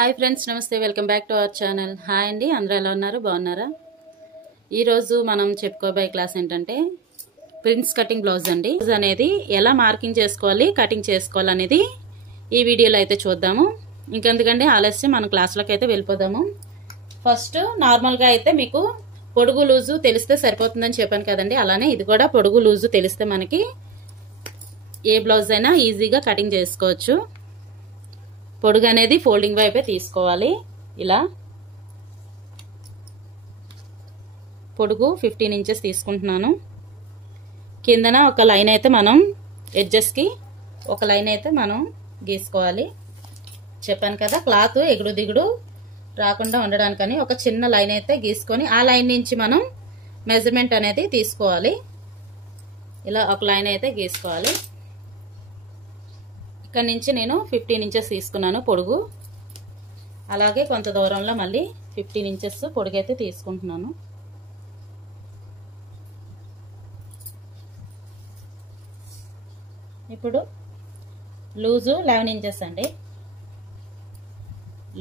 Hi friends, నమస్తే. Welcome back to our channel. Hi అండి, అందరూ ఎలా ఉన్నారు? బాగున్నారా? ఈరోజు మనం చెప్పుకోబోయే క్లాస్ ఏంటంటే ప్రిన్స్ కటింగ్ బ్లౌజ్ అండి. బ్లౌజ్ అనేది ఎలా మార్కింగ్ చేసుకోవాలి, కటింగ్ చేసుకోవాలి అనేది ఈ వీడియోలో అయితే చూద్దాము. ఇంకెందుకంటే ఆలస్యం, మనం క్లాస్లోకి అయితే వెళ్ళిపోదాము. ఫస్ట్ నార్మల్గా అయితే మీకు పొడుగు లూజు తెలిస్తే సరిపోతుందని చెప్పాను కదండి. అలానే ఇది కూడా పొడుగు లూజు తెలిస్తే మనకి ఏ బ్లౌజ్ అయినా ఈజీగా కటింగ్ చేసుకోవచ్చు. పొడుగు అనేది ఫోల్డింగ్ వైపే తీసుకోవాలి. ఇలా పొడుగు 15 ఇంచెస్ తీసుకుంటున్నాను. కిందన ఒక లైన్ అయితే మనం ఎడ్జెస్కి ఒక లైన్ అయితే మనం గీసుకోవాలి. చెప్పాను కదా, క్లాత్ ఎగుడు దిగుడు రాకుండా ఉండడానికని ఒక చిన్న లైన్ అయితే గీసుకొని ఆ లైన్ నుంచి మనం మెజర్మెంట్ అనేది తీసుకోవాలి. ఇలా ఒక లైన్ అయితే గీసుకోవాలి. ఇక్కడ నుంచి నేను 15 ఇంచెస్ తీసుకున్నాను పొడుగు. అలాగే కొంత దూరంలో మళ్ళీ 15 ఇంచెస్ పొడుగు అయితే తీసుకుంటున్నాను. ఇప్పుడు లూజు 11 ఇంచెస్ అండి.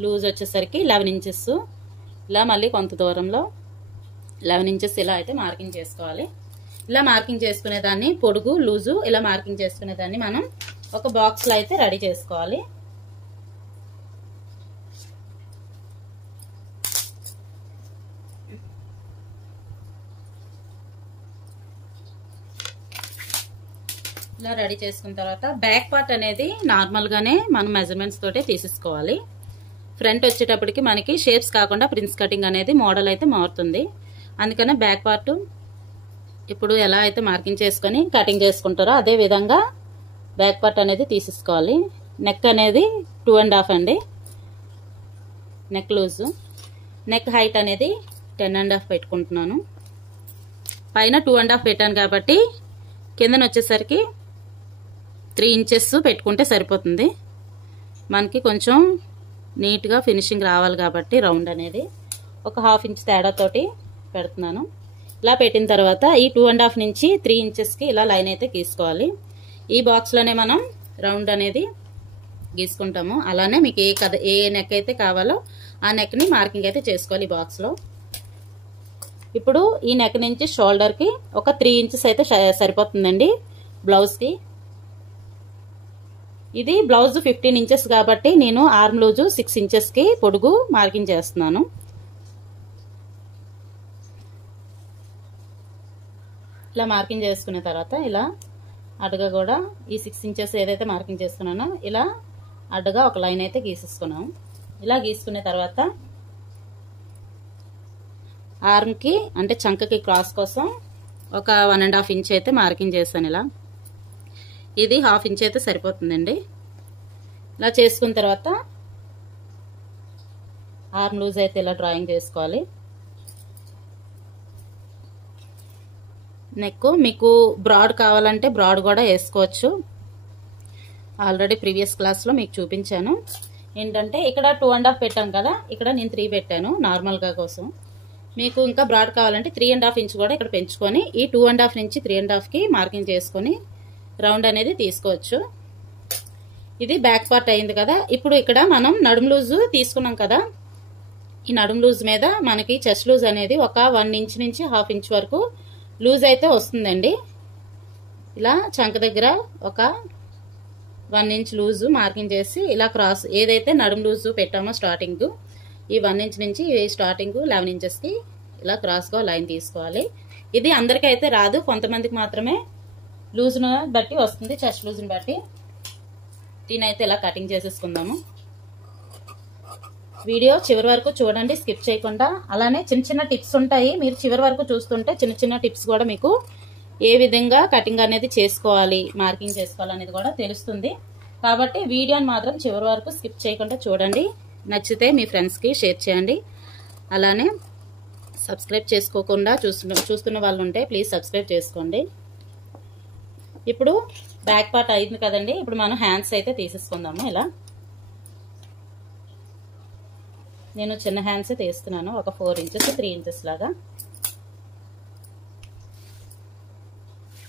లూజ్ వచ్చేసరికి 11 ఇంచెస్. ఇలా మళ్ళీ కొంత దూరంలో 11 ఇంచెస్ ఇలా అయితే మార్కింగ్ చేసుకోవాలి. ఇలా మార్కింగ్ చేసుకునేదాన్ని పొడుగు లూజు ఇలా మార్కింగ్ చేసుకునేదాన్ని మనం ఒక బాక్స్లో అయితే రెడీ చేసుకోవాలి. ఇలా రెడీ చేసుకున్న తర్వాత బ్యాక్ పార్ట్ అనేది నార్మల్గానే మనం మెజర్మెంట్స్ తోటే తీసేసుకోవాలి. ఫ్రంట్ వచ్చేటప్పటికి మనకి షేప్స్ కాకుండా ప్రిన్స్ కటింగ్ అనేది మోడల్ అయితే మారుతుంది. అందుకనే బ్యాక్ పార్ట్ ఇప్పుడు ఎలా అయితే మార్కింగ్ చేసుకొని కటింగ్ చేసుకుంటారో అదే విధంగా బ్యాక్ పార్ట్ అనేది తీసేసుకోవాలి. నెక్ అనేది 2.5 అండి. Neck loose. నెక్ హైట్ అనేది 10.5 పెట్టుకుంటున్నాను. పైన 2.5 పెట్టాను కాబట్టి కిందన వచ్చేసరికి 3 ఇంచెస్ పెట్టుకుంటే సరిపోతుంది. మనకి కొంచెం నీట్గా ఫినిషింగ్ రావాలి కాబట్టి రౌండ్ అనేది ఒక 1/2 ఇంచ్ తేడాతోటి పెడుతున్నాను. ఇలా పెట్టిన తర్వాత ఈ 2.5 నుంచి 3 ఇంచెస్కి ఇలా లైన్ అయితే గీసుకోవాలి. ఈ బాక్స్లోనే మనం రౌండ్ అనేది గీసుకుంటాము. అలానే మీకు ఏ నెక్ అయితే కావాలో ఆ నెక్ని మార్కింగ్ అయితే చేసుకోవాలి ఈ బాక్స్లో. ఇప్పుడు ఈ నెక్ నుంచి షోల్డర్కి ఒక 3 ఇంచెస్ అయితే సరిపోతుందండి బ్లౌజ్కి. ఇది బ్లౌజ్ 15 ఇంచెస్ కాబట్టి నేను ఆర్మ్ లూజు 6 ఇంచెస్కి పొడుగు మార్కింగ్ చేస్తున్నాను. ఇలా మార్కింగ్ చేసుకున్న తర్వాత ఇలా అడ్డుగా కూడా ఈ 6 ఇంచెస్ ఏదైతే మార్కింగ్ చేసుకున్నానో ఇలా అడ్డుగా ఒక లైన్ అయితే గీసేసుకున్నాం. ఇలా గీసుకున్న తర్వాత ఆర్మ్కి అంటే చంకకి క్రాస్ కోసం ఒక 1.5 ఇంచ్ అయితే మార్కింగ్ చేశాను. ఇలా ఇది 1/2 ఇంచ్ అయితే సరిపోతుందండి. ఇలా చేసుకున్న తర్వాత ఆర్మ్ లూజ్ అయితే ఇలా డ్రాయింగ్ చేసుకోవాలి. నెక్ మీకు బ్రాడ్ కావాలంటే బ్రాడ్ కూడా వేసుకోవచ్చు. ఆల్రెడీ ప్రీవియస్ క్లాస్లో మీకు చూపించాను. ఏంటంటే ఇక్కడ 2.5 పెట్టాను కదా, ఇక్కడ నేను 3 పెట్టాను నార్మల్గా కోసం. మీకు ఇంకా బ్రాడ్ కావాలంటే 3.5 ఇంచ్ కూడా ఇక్కడ పెంచుకొని ఈ 2.5 నుంచి 3.5కి మార్కింగ్ చేసుకొని రౌండ్ అనేది తీసుకోవచ్చు. ఇది బ్యాక్ పార్ట్ అయింది కదా. ఇప్పుడు ఇక్కడ మనం నడుము లూజు తీసుకున్నాం కదా, ఈ నడుము లూజ్ మీద మనకి చెస్ట్ లూజ్ అనేది ఒక 1 ఇంచ్ నుంచి 1/2 ఇంచ్ వరకు లూజ్ అయితే వస్తుందండి. ఇలా చంక దగ్గర ఒక 1 ఇంచ్ లూజు మార్కింగ్ చేసి ఇలా క్రాస్ ఏదైతే నడుము లూజు పెట్టామో స్టార్టింగ్ ఈ 1 ఇంచ్ నుంచి స్టార్టింగ్ 11 ఇంచెస్కి ఇలా క్రాస్గా లైన్ తీసుకోవాలి. ఇది అందరికీ అయితే రాదు, కొంతమందికి మాత్రమే లూజ్ను బట్టి వస్తుంది, చెస్ట్ లూజ్ని బట్టి. దీని అయితే ఇలా కటింగ్ చేసేసుకుందాము. వీడియో చివరి వరకు చూడండి, స్కిప్ చేయకుండా. అలానే చిన్న చిన్న టిప్స్ ఉంటాయి, మీరు చివరి వరకు చూస్తుంటే చిన్న చిన్న టిప్స్ కూడా మీకు ఏ విధంగా కటింగ్ అనేది చేసుకోవాలి, మార్కింగ్ చేసుకోవాలి అనేది కూడా తెలుస్తుంది. కాబట్టి వీడియోని మాత్రం చివరి వరకు స్కిప్ చేయకుండా చూడండి. నచ్చితే మీ ఫ్రెండ్స్కి షేర్ చేయండి. అలానే సబ్స్క్రైబ్ చేసుకోకుండా చూస్తున్న వాళ్ళు ఉంటే ప్లీజ్ సబ్స్క్రైబ్ చేసుకోండి. ఇప్పుడు బ్యాక్ పార్ట్ అయింది కదండి. ఇప్పుడు మనం హ్యాండ్స్ అయితే తీసేసుకుందాము. ఇలా నేను చిన్న హ్యాండ్స్ తీస్తున్నాను, ఒక 4 ఇంచెస్ 3 ఇంచెస్ లాగా.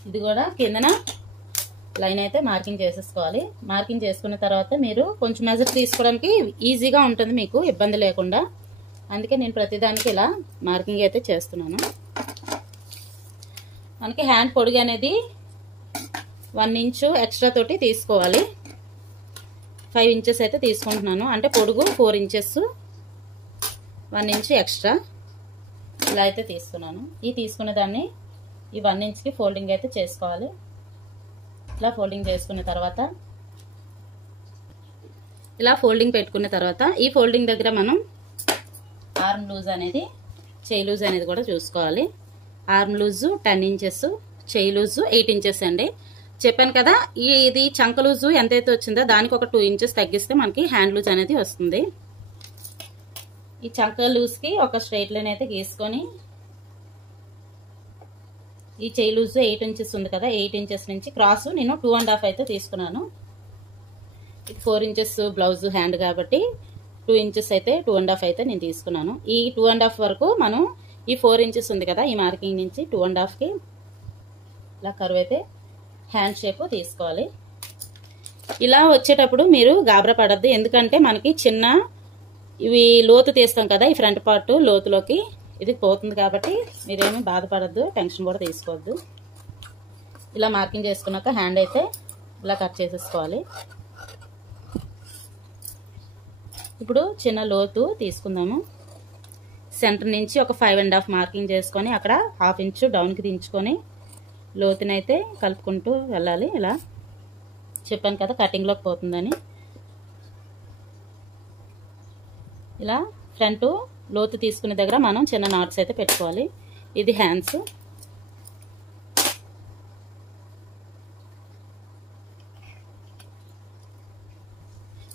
ఇది కూడా కిందన లైన్ అయితే మార్కింగ్ చేసేసుకోవాలి. మార్కింగ్ చేసుకున్న తర్వాత మీరు కొంచెం మెజర్ తీసుకోవడానికి ఈజీగా ఉంటుంది, మీకు ఇబ్బంది లేకుండా. అందుకే నేను ప్రతిదానికి ఇలా మార్కింగ్ అయితే చేస్తున్నాను. మనకి హ్యాండ్ పొడుగు అనేది 1 ఇంచు ఎక్స్ట్రా తోటి తీసుకోవాలి. 5 ఇంచెస్ అయితే తీసుకుంటున్నాను, అంటే పొడుగు 4 ఇంచెస్ 1 ఇంచు ఎక్స్ట్రా ఇలా అయితే తీసుకున్నాను. ఈ తీసుకున్న దాన్ని ఈ 1 ఇంచ్కి ఫోల్డింగ్ అయితే చేసుకోవాలి. ఇలా ఫోల్డింగ్ చేసుకున్న తర్వాత ఇలా ఫోల్డింగ్ పెట్టుకున్న తర్వాత ఈ ఫోల్డింగ్ దగ్గర మనం ఆర్మ్ లూజ్ అనేది, చేయి లూజ్ అనేది కూడా చూసుకోవాలి. ఆర్మ్ లూజు 10 ఇంచెస్, చేయి లూజు 8 ఇంచెస్ అండి. చెప్పాను కదా, ఇది చంక లూజు ఎంతైతే వచ్చిందో దానికి ఒక 2 ఇంచెస్ తగ్గిస్తే మనకి హ్యాండ్ లూజ్ అనేది వస్తుంది. ఈ చంక లూజ్కి ఒక స్ట్రైట్ లైన్ అయితే గీసుకొని ఈ చేయి లూజు 8 ఇంచెస్ ఉంది కదా, 8 ఇంచెస్ నుంచి క్రాస్ నేను 2.5 అయితే తీసుకున్నాను. ఇది 4 ఇంచెస్ బ్లౌజ్ హ్యాండ్ కాబట్టి 2 ఇంచెస్ అయితే 2.5 అయితే నేను తీసుకున్నాను. ఈ 2.5 వరకు మనం ఈ 4 ఇంచెస్ ఉంది కదా, ఈ మార్కింగ్ నుంచి 2.5కి ఇలా కర్వ్ అయితే హ్యాండ్ షేప్ తీసుకోవాలి. ఇలా వచ్చేటప్పుడు మీరు గాబరా పడద్దు, ఎందుకంటే మనకి చిన్న ఇవి లోతు తీస్తాం కదా, ఈ ఫ్రంట్ పార్ట్ లోతులోకి ఇది పోతుంది కాబట్టి మీరేమీ బాధపడద్దు, టెన్షన్ కూడా తీసుకోవద్దు. ఇలా మార్కింగ్ చేసుకున్నాక హ్యాండ్ అయితే ఇలా కట్ చేసేసుకోవాలి. ఇప్పుడు చిన్న లోతు తీసుకుందాము. సెంటర్ నుంచి ఒక 5.5 మార్కింగ్ చేసుకొని అక్కడ 1/2 ఇంచు డౌన్కి దించుకొని లోతునైతే కలుపుకుంటూ వెళ్ళాలి. ఇలా చెప్పాను కదా కటింగ్లోకి పోతుందని. ఇలా ఫ్రంట్ లోతు తీసుకునే దగ్గర మనం చిన్న నాట్స్ అయితే పెట్టుకోవాలి. ఇది హ్యాండ్స్.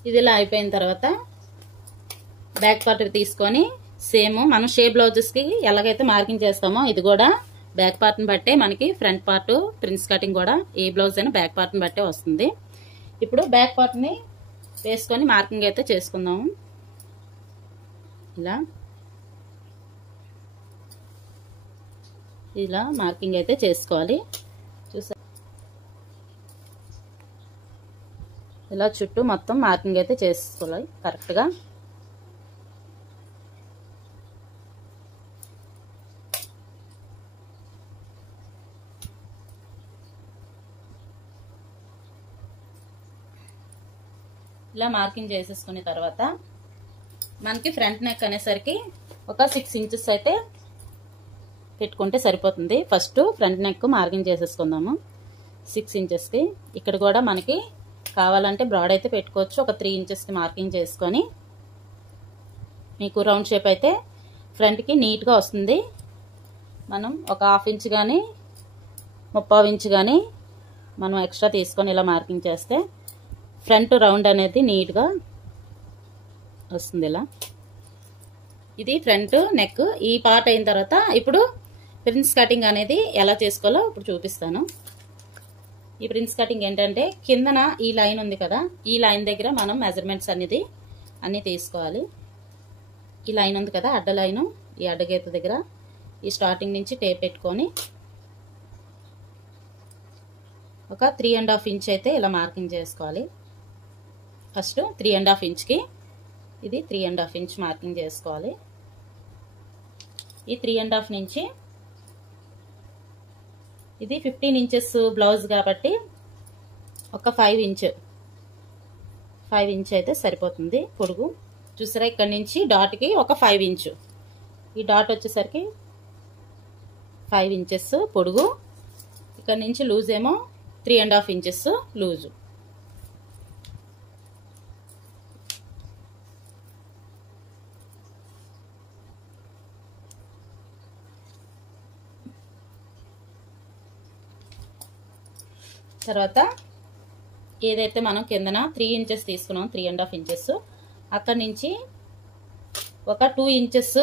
ఇది ఇలా అయిపోయిన తర్వాత బ్యాక్ పార్ట్ తీసుకొని సేమ్ మనం షేప్ బ్లౌజెస్కి ఎలాగైతే మార్కింగ్ చేస్తామో ఇది కూడా బ్యాక్ పార్ట్ని బట్టే మనకి ఫ్రంట్ పార్ట్ ప్రిన్స్ కటింగ్ కూడా ఏ బ్లౌజ్ అయినా బ్యాక్ పార్ట్ని బట్టే వస్తుంది. ఇప్పుడు బ్యాక్ పార్ట్ని వేసుకొని మార్కింగ్ అయితే చేసుకుందాము. ఇలా మార్కింగ్ అయితే చేసుకోవాలి. చూసా, ఇలా చుట్టూ మొత్తం మార్కింగ్ అయితే చేసుకోవాలి కరెక్ట్గా. ఇలా మార్కింగ్ చేసేసుకున్న తర్వాత మనకి ఫ్రంట్ నెక్ అనేసరికి ఒక 6 ఇంచెస్ అయితే పెట్టుకుంటే సరిపోతుంది. ఫస్ట్ ఫ్రంట్ నెక్ మార్కింగ్ చేసేసుకుందాము 6 ఇంచెస్కి. ఇక్కడ కూడా మనకి కావాలంటే బ్రాడ్ అయితే పెట్టుకోవచ్చు. ఒక 3 ఇంచెస్కి మార్కింగ్ చేసుకొని మీకు రౌండ్ షేప్ అయితే ఫ్రంట్కి నీట్గా వస్తుంది. మనం ఒక 1/2 ఇంచ్ కానీ 3/4 ఇంచ్ కానీ మనం ఎక్స్ట్రా తీసుకొని ఇలా మార్కింగ్ చేస్తే ఫ్రంట్ రౌండ్ అనేది నీట్గా వస్తుంది. ఇలా ఇది ఫ్రంట్ నెక్. ఈ పార్ట్ అయిన తర్వాత ఇప్పుడు ప్రిన్స్ కటింగ్ అనేది ఎలా చేసుకోవాలో ఇప్పుడు చూపిస్తాను. ఈ ప్రిన్స్ కటింగ్ ఏంటంటే కిందన ఈ లైన్ ఉంది కదా, ఈ లైన్ దగ్గర మనం మెజర్మెంట్స్ అనేది అన్నీ తీసుకోవాలి. ఈ లైన్ ఉంది కదా అడ్డ లైను, ఈ అడ్డగీత దగ్గర ఈ స్టార్టింగ్ నుంచి టేప్ పెట్టుకొని ఒక 3.5 ఇంచ్ అయితే ఇలా మార్కింగ్ చేసుకోవాలి. ఫస్ట్ 3.5 ఇంచ్కి ఇది 3.5 ఇంచ్ మార్కింగ్ చేసుకోవాలి. ఈ 3.5 నుంచి ఇది 15 ఇంచెస్ బ్లౌజ్ కాబట్టి ఒక 5 ఇంచ్ అయితే సరిపోతుంది పొడుగు. చూసారా, ఇక్కడ నుంచి డాట్కి ఒక 5 ఇంచు, ఈ డాట్ వచ్చేసరికి 5 ఇంచెస్ పొడుగు. ఇక్కడ నుంచి లూజ్ ఏమో 3.5 ఇంచెస్ లూజు. తర్వాత ఏదైతే మనం కిందన 3 ఇంచెస్ తీసుకున్నాం 3.5 ఇంచెస్, అక్కడ నుంచి ఒక 2 ఇంచెస్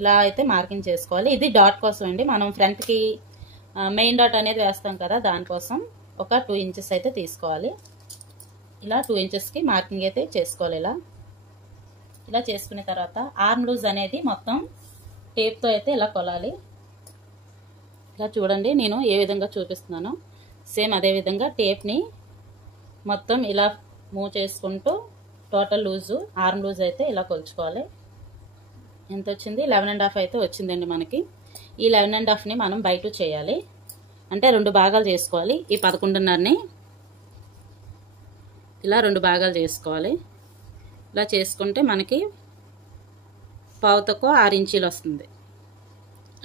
ఇలా అయితే మార్కింగ్ చేసుకోవాలి. ఇది డాట్ కోసం అండి, మనం ఫ్రంట్కి మెయిన్ డాట్ అనేది వేస్తాం కదా, దానికోసం ఒక 2 ఇంచెస్ అయితే తీసుకోవాలి. ఇలా 2 ఇంచెస్కి మార్కింగ్ అయితే చేసుకోవాలి. ఇలా చేసుకున్న తర్వాత ఆర్మ్ లూజ్ అనేది మొత్తం టేప్తో అయితే ఇలా కొలాలి. ఇలా చూడండి నేను ఏ విధంగా చూపిస్తున్నానో. సేమ్ అదే విధంగా టేప్ని మొత్తం ఇలా మూవ్ చేసుకుంటూ టోటల్ లూజు ఆర్మ్ లూజ్ అయితే ఇలా కొలుచుకోవాలి. ఎంత వచ్చింది? 11.5 అయితే వచ్చిందండి మనకి. ఈ 11.5ని మనం బై 2 చేయాలి, అంటే 2 భాగాలు చేసుకోవాలి. ఈ 11.5ని ఇలా 2 భాగాలు చేసుకోవాలి. ఇలా చేసుకుంటే మనకి పావు తక్కువ 6 ఇంచీలు వస్తుంది,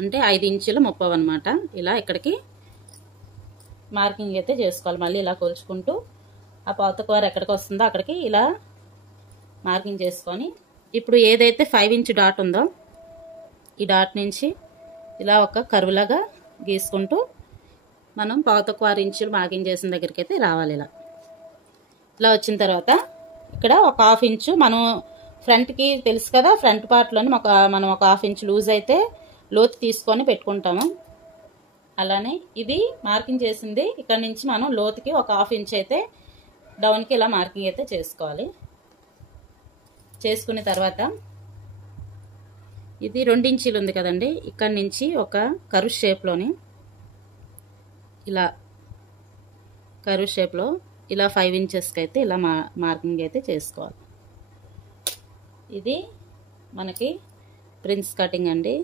అంటే 5 ఇంచులు 30 అనమాట. ఇలా ఇక్కడికి మార్కింగ్ అయితే చేసుకోవాలి. మళ్ళీ ఇలా కొలుచుకుంటూ ఆ పావు తక్కువ ఎక్కడికి వస్తుందో అక్కడికి ఇలా మార్కింగ్ చేసుకొని, ఇప్పుడు ఏదైతే 5 ఇంచ్ డాట్ ఉందో ఈ డాట్ నుంచి ఇలా ఒక కర్వ్లాగా గీసుకుంటూ మనం పావు తక్కువ 6 ఇంచులు మార్కింగ్ చేసిన దగ్గరికి అయితే రావాలి. ఇలా వచ్చిన తర్వాత ఇక్కడ ఒక 1/2 ఇంచు మనం ఫ్రంట్కి తెలుసు కదా, ఫ్రంట్ పార్ట్లోని మనం ఒక 1/2 ఇంచు లూజ్ అయితే లోతు తీసుకొని పెట్టుకుంటాము. అలానే ఇది మార్కింగ్ చేసింది ఇక్కడ నుంచి మనం లోతుకి ఒక 1/2 ఇంచ్ అయితే డౌన్కి ఇలా మార్కింగ్ అయితే చేసుకోవాలి. చేసుకున్న తర్వాత ఇది 2 ఇంచీలు ఉంది కదండి, ఇక్కడ నుంచి ఒక కర్వ్ షేప్లోని ఇలా కర్వ్ షేప్లో ఇలా 5 ఇంచెస్కి అయితే ఇలా మార్కింగ్ అయితే చేసుకోవాలి. ఇది మనకి ప్రిన్స్ కటింగ్ అండి.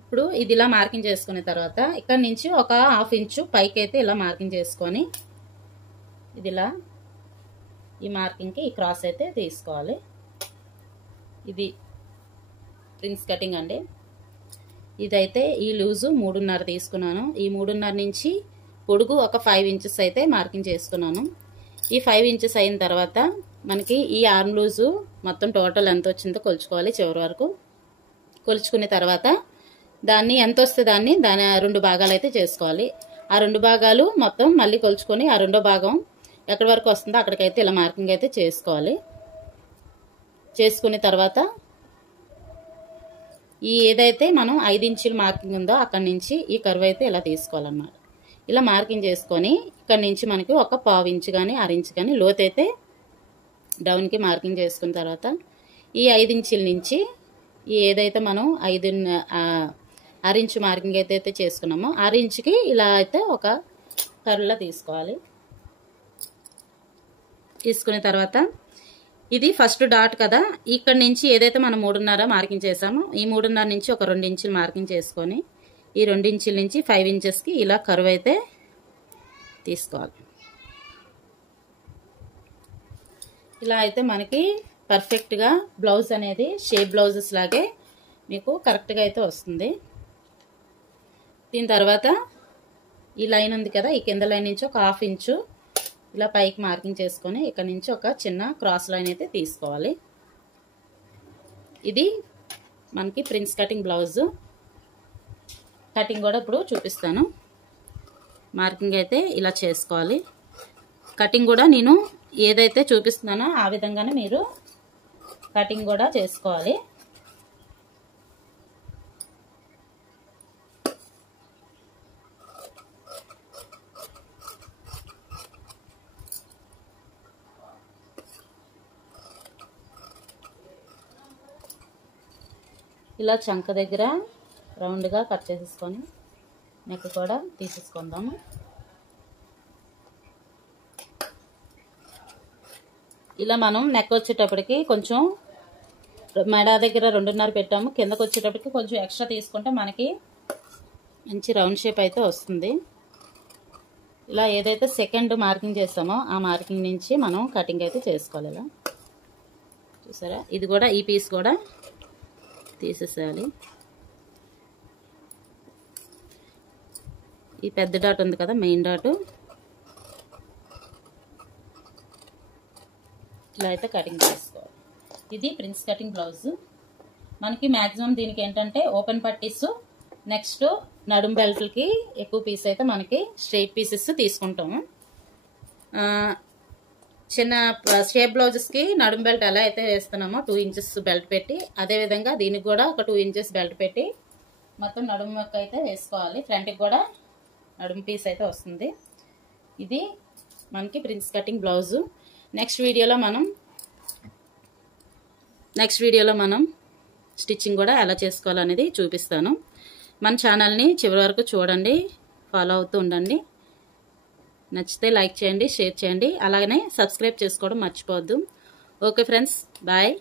ఇప్పుడు ఇది ఇలా మార్కింగ్ చేసుకున్న తర్వాత ఇక్కడ నుంచి ఒక 1/2 ఇంచు పైకి అయితే ఇలా మార్కింగ్ చేసుకొని ఇది ఇలా ఈ మార్కింగ్కి ఈ క్రాస్ అయితే తీసుకోవాలి. ఇది ప్రిన్స్ కటింగ్ అండి. ఇదైతే ఈ లూజు 3.5 తీసుకున్నాను. ఈ 3.5 నుంచి పొడుగు ఒక 5 ఇంచెస్ అయితే మార్కింగ్ చేసుకున్నాను. ఈ 5 ఇంచెస్ అయిన తర్వాత మనకి ఈ ఆర్మ్ లూజు మొత్తం టోటల్ ఎంత వచ్చిందో కొలుచుకోవాలి. చివరి వరకు కొలుచుకున్న తర్వాత దాన్ని ఎంత వస్తే దాన్ని 2 భాగాలు అయితే చేసుకోవాలి. ఆ 2 భాగాలు మొత్తం మళ్ళీ కొలుచుకొని ఆ 2వ భాగం ఎక్కడి వరకు వస్తుందో అక్కడికైతే ఇలా మార్కింగ్ అయితే చేసుకోవాలి. చేసుకున్న తర్వాత ఈ ఏదైతే మనం 5 ఇంచుల మార్కింగ్ ఉందో అక్కడి నుంచి ఈ కర్వ్ అయితే ఇలా తీసుకోవాలన్నమాట. ఇలా మార్కింగ్ చేసుకొని ఇక్కడ నుంచి మనకి ఒక 1/2 ఇంచు కానీ 6 ఇంచు కానీ లోతు అయితే డౌన్కి మార్కింగ్ చేసుకున్న తర్వాత ఈ 5 ఇంచుల నుంచి ఈ ఏదైతే మనం 6 ఇంచు మార్కింగ్ అయితే చేసుకున్నామో 6 ఇంచుకి ఇలా అయితే ఒక కర్వ్లా తీసుకోవాలి. తీసుకున్న తర్వాత ఇది ఫస్ట్ డాట్ కదా, ఇక్కడ నుంచి ఏదైతే మనం 3.5 మార్కింగ్ చేసామో ఈ 3.5 నుంచి ఒక 2 ఇంచులు మార్కింగ్ చేసుకొని ఈ 2 ఇంచుల నుంచి 5 ఇంచెస్కి ఇలా కర్వ్ అయితే తీసుకోవాలి. ఇలా అయితే మనకి పర్ఫెక్ట్గా బ్లౌజ్ అనేది షేప్ బ్లౌజెస్ లాగే మీకు కరెక్ట్గా అయితే వస్తుంది. దీని తర్వాత ఈ లైన్ ఉంది కదా, ఈ కింద లైన్ నుంచి ఒక 1/2 ఇంచు ఇలా పైకి మార్కింగ్ చేసుకొని ఇక్కడ నుంచి ఒక చిన్న క్రాస్ లైన్ అయితే తీసుకోవాలి. ఇది మనకి ప్రిన్స్ కటింగ్ బ్లౌజ్ కటింగ్ కూడా ఇప్పుడు చూపిస్తాను. మార్కింగ్ అయితే ఇలా చేసుకోవాలి. కటింగ్ కూడా నేను ఏదైతే చూపిస్తున్నానో ఆ విధంగానే మీరు కటింగ్ కూడా చేసుకోవాలి. ఇలా చంక దగ్గర రౌండ్గా కట్ చేసేసుకొని నెక్ కూడా తీసేసుకుందాము. ఇలా మనం నెక్ వచ్చేటప్పటికి కొంచెం మెడ దగ్గర 2.5 పెట్టాము, కిందకు వచ్చేటప్పటికి కొంచెం ఎక్స్ట్రా తీసుకుంటే మనకి మంచి రౌండ్ షేప్ అయితే వస్తుంది. ఇలా ఏదైతే సెకండ్ మార్కింగ్ చేస్తామో ఆ మార్కింగ్ నుంచి మనం కటింగ్ అయితే చేసుకోవాలి. ఇలా చూసారా, ఇది కూడా ఈ పీస్ కూడా తీసేసేయాలి. ఈ పెద్ద డాట్ ఉంది కదా, మెయిన్ డాట్, ఇలా అయితే కటింగ్ చేసుకోవాలి. ఇది ప్రిన్స్ కటింగ్ బ్లౌజ్. మనకి మ్యాక్సిమం దీనికి ఏంటంటే ఓపెన్ పట్టీస్, నెక్స్ట్ నడుం బెల్ట్లకి ఎక్కువ పీస్ అయితే మనకి స్ట్రైట్ పీసెస్ తీసుకుంటాము. చిన్న షేప్ బ్లౌజెస్కి నడుం బెల్ట్ ఎలా అయితే వేస్తున్నామో 2 ఇంచెస్ బెల్ట్ పెట్టి, అదేవిధంగా దీనికి కూడా ఒక 2 ఇంచెస్ బెల్ట్ పెట్టి మొత్తం నడుము మొక్క అయితే వేసుకోవాలి. ఫ్రంట్కి కూడా నడుము పీస్ అయితే వస్తుంది. ఇది మనకి ప్రిన్స్ కటింగ్ బ్లౌజు. నెక్స్ట్ వీడియోలో మనం స్టిచ్చింగ్ కూడా ఎలా చేసుకోవాలనేది చూపిస్తాను. మన ఛానల్ని చివరి వరకు చూడండి, ఫాలో అవుతూ ఉండండి. నచ్చితే లైక్ చేయండి, షేర్ చేయండి, అలాగనే సబ్స్క్రైబ్ చేసుకోవడం మర్చిపోవద్దు. Okay friends, bye.